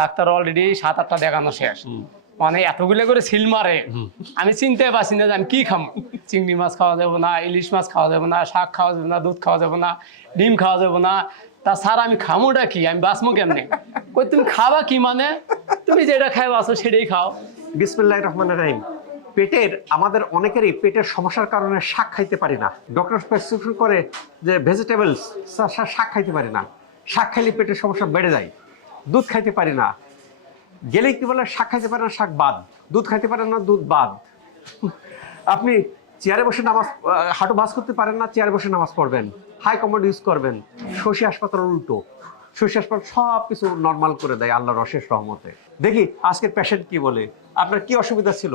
Doctor already সাত আটটা দেখানো শেষ। মানে এতগুলো করে সিল মারে। আমি চিনতে পারছি না যে আমি কি খাব চিংড়ি মাছ খাওয়া যাবে না ইলিশ মাছ খাওয়া যাবে না শাক খাওয়া যাবে না দুধ খাওয়া যাবে না ডিম খাওয়া যাবে না। তা স্যার আমি খামোটা কি? আমি বাঁচবো কেমনে? কই তুমি খাবা কি মানে? তুমি যেটা খাই বাঁচো সেটাই খাও। বিসমিল্লাহ রহমান রাহিম। পেটের আমাদের অনেকেরই পেটের সমস্যার কারণে শাক খাইতে পারি না। ডক্টর স্পেসিফিক করে যে ভেজিটেবলস শাক খাইতে পারি না। শাক খাইলে পেটের সমস্যা বেড়ে যায়। দুধ খাইতে পারি না। গেলে কি বলে শাক খাইতে পারে না শাক বাদ। দুধ খাইতে পারেন না দুধ বাদ। আপনি চেয়ারে বসে নামাজ হাঁটু ভাঁজ করতে পারেন না চেয়ারে বসে নামাজ পড়বেন। হাই কমান্ড ইউজ করবেন। শশী হাসপাতাল উল্টো। শশী হাসপাতাল সব কিছু নর্মাল করে দেয় আল্লাহর অশেষ রহমতে। দেখি আজকের পেশেন্ট কি বলে। আপনার কি অসুবিধা ছিল?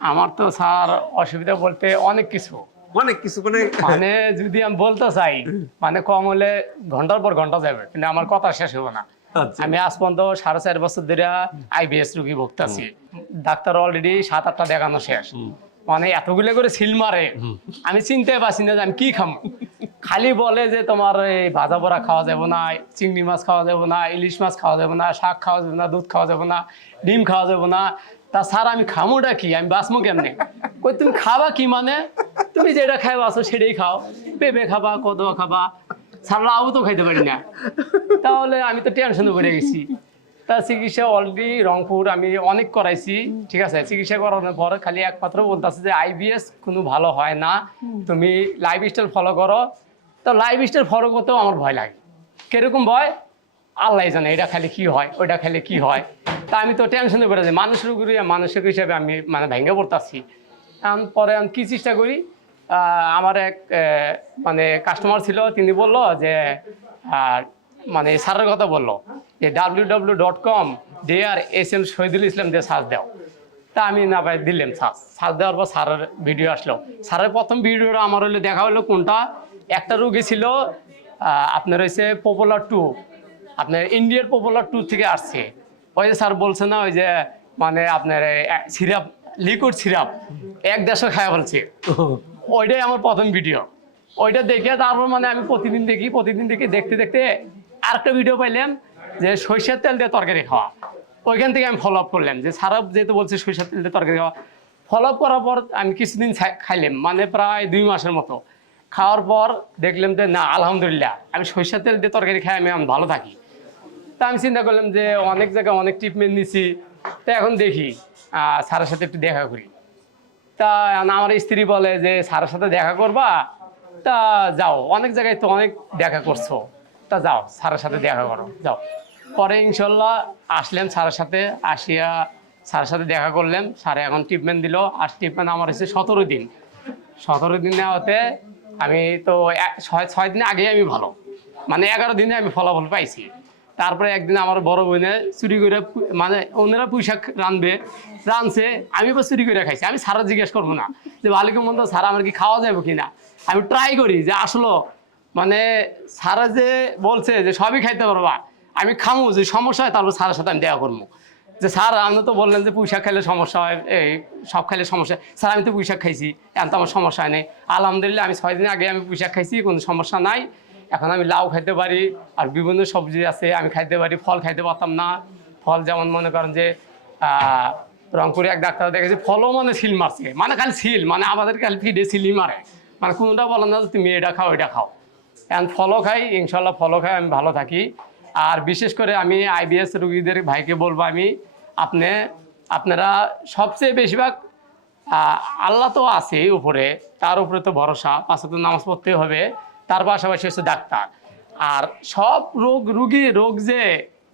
আমার তো স্যার অসুবিধা বলতে অনেক কিছু। অনেক কিছু মানে মানে যদি আমি বলতে চাই মানে কম হলে ঘণ্টার পর ঘণ্টা যাবে কিন্তু আমার কথা শেষ হবে না। আমি আজ পর্যন্ত সাড়ে চার বছর ধরে আইবিএস রুগী ভুগতেছি। ডাক্তার অলরেডি সাত আটটা দেখানো শেষ। মানে এতগুলো করে সিল মারে। আমি চিনতে পারছি না যে আমি কি খাম। খালি বলে যে তোমার এই ভাজা পোড়া খাওয়া যাবে না চিংড়ি মাছ খাওয়া যাবে না ইলিশ মাছ খাওয়া যাবে না শাক খাওয়া যাবে না দুধ খাওয়া যাবে না ডিম খাওয়া যাবে না। তা স্যার আমি খামোটা কি? আমি বাঁচবো কেমনে? কই তুমি খাবা কি মানে? তুমি যেটা খাই বাঁচো সেটাই খাও। পেঁপে খাবা কদুয়া খাবা স্যার লাউ তো খাইতে পারি না। তাহলে আমি তো টেনশনে পড়ে গেছি। তা চিকিৎসা অলরেডি রংপুর, আমি অনেক করাইছি, ঠিক আছে? চিকিৎসা করানোর পর খালি একমাত্র বলতেছে যে আইবিএস কোনো ভালো হয় না। তুমি লাইফ স্টাইল ফলো করো। তো লাইফ স্টাইল ফলো করতেও আমার ভয় লাগে। কীরকম ভয়? আল্লাহ জানে এটা খালি কি হয়, ওইটা খালি কি হয়। তা আমি তো টেনশনে পড়ে যাই মানুষের উপরে মানসিক হিসাবে আমি মানে ভেঙে পড়তেছি। পরে আমি কী চেষ্টা করি? আমার এক মানে কাস্টমার ছিল, তিনি বলল যে মানে স্যারের কথা বলল যে W W dot com day R S M Shahidul Islam দিয়ে সার্চ দাও। তা আমি না ভাই দিলাম সার্চ। সার্চ দেওয়ার পর স্যারের ভিডিও আসলো। স্যারের প্রথম ভিডিওটা আমার হলো দেখা হলো কোনটা? একটা রোগী ছিল আপনার হয়েছে পপুলার টু আপনার ইন্ডিয়ার পপুলার টু থেকে আসছে। ওই যে স্যার বলছে না, ওই যে মানে আপনার সিরাপ লিকুইড সিরাপ, এক দেড়শো খাওয়া বলছে ওইটাই আমার প্রথম ভিডিও ওইটা দেখে তারপর মানে আমি প্রতিদিন দেখি প্রতিদিন দেখি দেখতে দেখতে আরেকটা ভিডিও পাইলাম যে সরিষার তেল দিয়ে তরকারি খাওয়া। ওইখান থেকে আমি ফলো আপ করলাম যে সারা যেহেতু বলছে সরিষার তেল দিয়ে তরকারি খাওয়া। ফলো আপ করার পর আমি কিছুদিন খাইলাম মানে প্রায় দুই মাসের মতো। খাওয়ার পর দেখলাম যে না আলহামদুলিল্লাহ আমি সরিষার তেল দিয়ে তরকারি খাই আমি আমি ভালো থাকি। তা আমি চিন্তা করলাম যে অনেক জায়গায় অনেক ট্রিটমেন্ট নিছি। তো এখন দেখি আহ, স্যারের সাথে একটু দেখা করি। তা আমার স্ত্রী বলে যে, স্যারের সাথে দেখা করবা? তা যাও, অনেক জায়গায় তো অনেক দেখা করছ। তা যাও, স্যারের সাথে দেখা করো, যাও। পরে ইনশাল্লাহ আসলেন স্যারের সাথে, আসিয়া স্যারের সাথে দেখা করলেন। স্যারে এখন ট্রিটমেন্ট দিল, আর ট্রিটমেন্ট আমার হচ্ছে সতেরো দিন। সতেরো দিন নেওয়াতে আমি তো ছয় ছয় দিন আগেই আমি ভালো। মানে এগারো দিনে আমি ফলাফল পাইছি। তারপরে একদিন আমার বড় বোনে চুরি করে মানে ওনারা পুঁইশাক রানবে রানছে আমি বা চুরি করে খাইছি। আমি সারা জিজ্ঞেস করব না যে ভালিকে মন্দ সারা আমার কি খাওয়া যাবে কিনা? আমি ট্রাই করি যে, আসলো। মানে সারা যে বলছে যে, সবই খাইতে পারবা। আমি খামু যে সমস্যা হয়, তারপর সারার সাথে আমি দেওয়া করব। যে, স্যার, আপনি তো বললেন যে, পুঁইশাক খাইলে সমস্যা হয় এই সব খাইলে সমস্যা স্যার, আমি তো পুঁইশাক খাইছি, এখন তো আমার সমস্যা নেই। আলহামদুলিল্লাহ, আমি ছয় দিন আগে আমি পুঁইশাক খাইছি, কোনো সমস্যা নাই। এখন আমি লাউ খাইতে পারি, আর বিভিন্ন সবজি আছে, আমি খাইতে পারি, ফল খাইতে পারতাম না। ফল যেমন মনে করেন যে রংপুরে এক ডাক্তার দেখেছি, ফলও মানে সিল মারছে। মানে খালি সিল মানে আমাদের খালি ফিডে সিলই মারে। মানে কোনোটা বলেন না তুমি এটা খাও এটা খাও। এখন ফলও খাই, ইনশাল্লাহ ফলও খাই, আমি ভালো থাকি। আর বিশেষ করে আমি আইবিএস রুগীদের ভাইকে বলব আমি, আপনি, আপনারা সবচেয়ে বেশিরভাগ আল্লাহ তো আছে উপরে, তার উপরে তো ভরসা পাশে তো নামাজ পড়তে হবে। তার পাশাপাশি হচ্ছে ডাক্তার। আর সব রোগ, রুগী, রোগ যে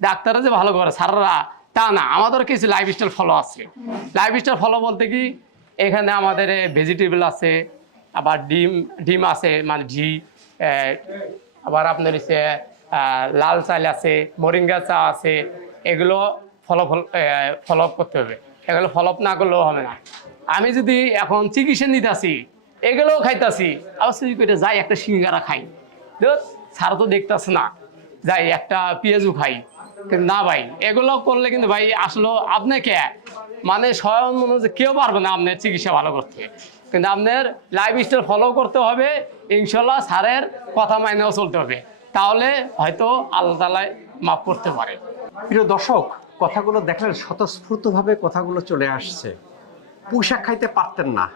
ডাক্তাররা যে ভালো করে সাররা তা না, আমাদের কিছু লাইফস্টাইল ফলো আছে। লাইফস্টাইল ফলো বলতে কি, এখানে আমাদের ভেজিটেবল আছে, আবার ডিম ডিম আছে মানে ঘি আবার আপনার হচ্ছে লাল চাল আছে, মরিঙ্গা চা আছে, এগুলো ফলাফল ফলো আপ করতে হবে। এগুলো ফলো আপ না করলেও হবে না। আমি যদি এখন চিকিৎসা নিতে আসি এগুলোও খাইতাছি। আবার করে যাই, একটা সিঙ্গারা খাই। সারা তো দেখতেছে না। যাই, একটা পেঁয়াজু খাই। না ভাই, এগুলো করলে কিন্তু ভাই আসলে আপনি কে? মানে স্বয়ং মনে হচ্ছে কেউ পারবে না আপনার চিকিৎসা ভালো করতে। কিন্তু আপনার লাইফ স্টাইল ফলো করতে হবে। ইনশাল্লাহ স্যারের কথা মাইনেও চলতে হবে। তাহলে হয়তো আল্লাহ তালায় মাফ করতে পারে। প্রিয় দর্শক, কথাগুলো দেখলেন, স্বতঃস্ফূর্তভাবে কথাগুলো চলে আসছে। পোশাক খাইতে পারতেন না।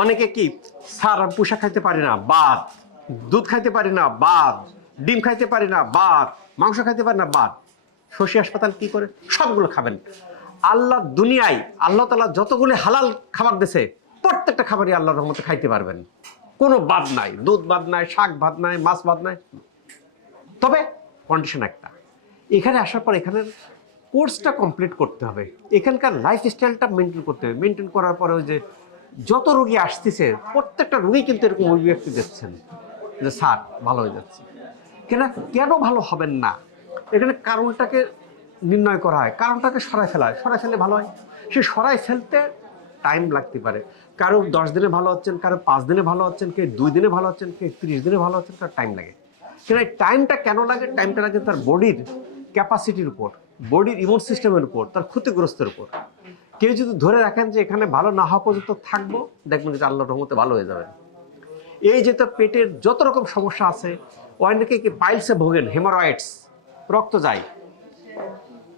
অনেকে কি, স্যার পোশাক খাইতে পারি না, বাদ। দুধ খাইতে পারি না, বাদ। ডিম খাইতে পারি না, বাদ। মাংস খাইতে পারি না, বাদ। শশী হাসপাতাল কি করে? সবগুলো খাবেন। আল্লাহ দুনিয়ায়, আল্লাহ তালা যতগুলি হালাল খাবার দিছে, প্রত্যেকটা খাবারই আল্লাহর রহমতে খাইতে পারবেন। কোনো বাদ নাই, দুধ বাদ নাই, শাক ভাত নাই, মাছ বাদ নাই। তবে কন্ডিশন একটা, এখানে আসার পর এখানের কোর্সটা কমপ্লিট করতে হবে। এখানকার লাইফ স্টাইলটা মেনটেন করতে হবে। মেনটেন করার পরে ওই যে যত রোগী আসতেছে, প্রত্যেকটা রোগী কিন্তু এরকম অভিব্যক্তি দিচ্ছেন যে, স্যার, ভালো হয়ে যাচ্ছে। কেন? কেন ভালো হবেন না? এখানে কারণটাকে নির্ণয় করা হয়, কারণটাকে সরাই ফেলা হয়। সরাই ফেলে ভালো হয়। সে সরাই ফেলতে টাইম লাগতে পারে। কারও দশ দিনে ভালো হচ্ছেন, কারও পাঁচ দিনে ভালো হচ্ছেন কে দুই দিনে ভালো হচ্ছেন কে ত্রিশ দিনে ভালো হচ্ছেন, তার টাইম লাগে। কেন? এই টাইমটা কেন লাগে? টাইমটা লাগে তার বডির ক্যাপাসিটির উপর, বডির ইমিউন সিস্টেমের উপর, তার ক্ষতিগ্রস্তের উপর। কেউ যদি ধরে রাখেন যে এখানে ভালো না হওয়া পর্যন্ত থাকব, দেখবেন যে আল্লাহর রহমতে ভালো হয়ে যাবেন এই যে তো পেটের যত রকম সমস্যা আছে, অনেকে কি পাইলসে ভোগেন হেমারয়েডস রক্ত যায়।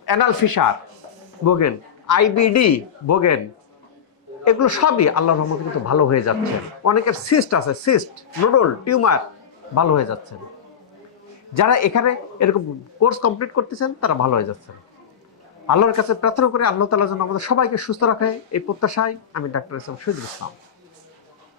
অ্যানাল ফিসার ভোগেন আইবিডি ভোগেন, এগুলো সবই আল্লাহর রহমতে কিন্তু ভালো হয়ে যাচ্ছে। অনেকের সিস্ট আছে সিস্ট নোডল টিউমার ভালো হয়ে যাচ্ছেন যারা এখানে এরকম কোর্স কমপ্লিট করতেছেন, তারা ভালো হয়ে যাচ্ছেন আল্লাহর কাছে প্রার্থনা করে, আল্লাহ তালা যেন আমাদের সবাইকে সুস্থ রাখে। এই প্রত্যাশায় আমি ডাক্তার ইসলাম শহীদুল ইসলাম।